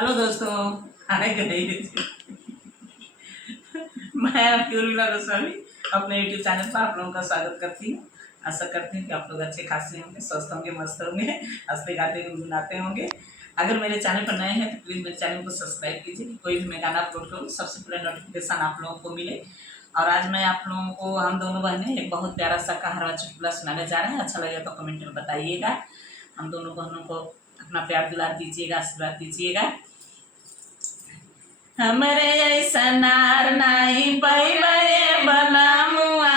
Hello दोस्तों, खाने के नहीं मैं आपकी उर्मिला गोस्वामी अपने यूट्यूब चैनल पर आप लोगों का स्वागत करती हूँ। आशा करती हूँ कि आप लोग अच्छे खासे होंगे, स्वस्थ होंगे, मस्त होंगे, हंसते गाते गुनगुनाते होंगे। अगर मेरे चैनल पर नए हैं तो प्लीज़ मेरे चैनल को सब्सक्राइब कीजिए, कोई भी मैं गाना अपलोड करूँ सबसे पहले नोटिफिकेशन आप लोगों को मिले। और आज मैं आप लोगों को हम दोनों बहनें एक बहुत प्यारा सा कहावत चुटकुला सुनाने जा रहे हैं। अच्छा लगेगा तो कमेंट में बताइएगा। हम दोनों बहनों को अपना प्यार दुलार दीजिएगा, आशीर्वाद दीजिएगा। हमरे ऐसा नार नाही पैबे बलमुआ,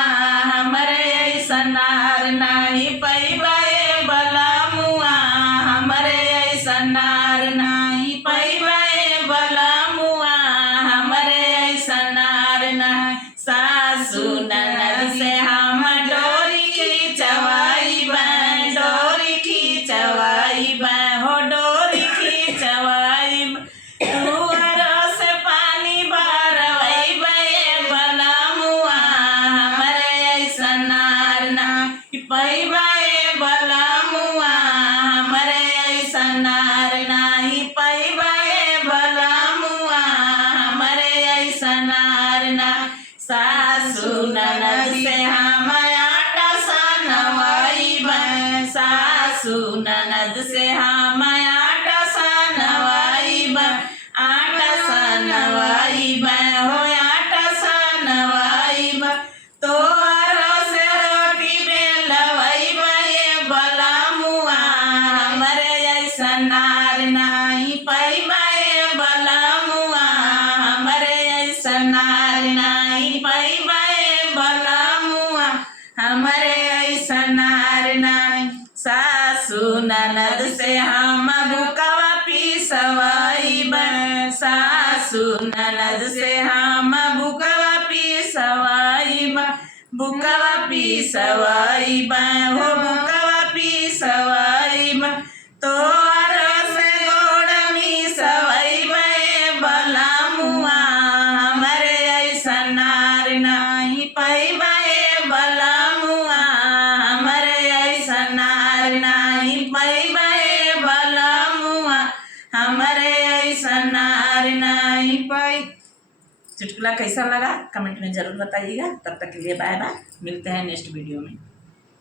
हमरे ऐसा नार नाही पैबे बलमुआ, हमरे ऐसा नार नाही पैबे बलमुआ, हमरे ऐसा नार नाही। सासू ननद से हम डोरी खींचवाई बे, डोरी खींचवाई बे, हो डोरी खींचवाई बे। पैबे बलमुआ, हमरे ऐसा नार नाही पैबे बलमुआ, हमरे ऐसा नार नाही। सासू ननद से हम आटा सनवाई बे, सासू ननद से हम आटा सनवाई बे, आटा सनवाई बे, हो आटा सनवाई बे। तो नार नाही पैबे बलमुआ, हमरे ऐसा नार नाही पैबे बलमुआ, हमरे ऐसा नार नाही। सासू ननद से हम बुकवा पिसवाई बे, सासू ननद से हम बुकवा पिसवाई बे, बुकवा पिसवाई बे, हो बुकवा पिसवाई बे। तो पैबे बलमुआ, हमरे ऐसा नार नाही पैबे बलमुआ, हमरे ऐसा नार नाही पै। चुटकुला कैसा लगा कमेंट में ज़रूर बताइएगा। तब तक के लिए बाय बाय, मिलते हैं नेक्स्ट वीडियो में।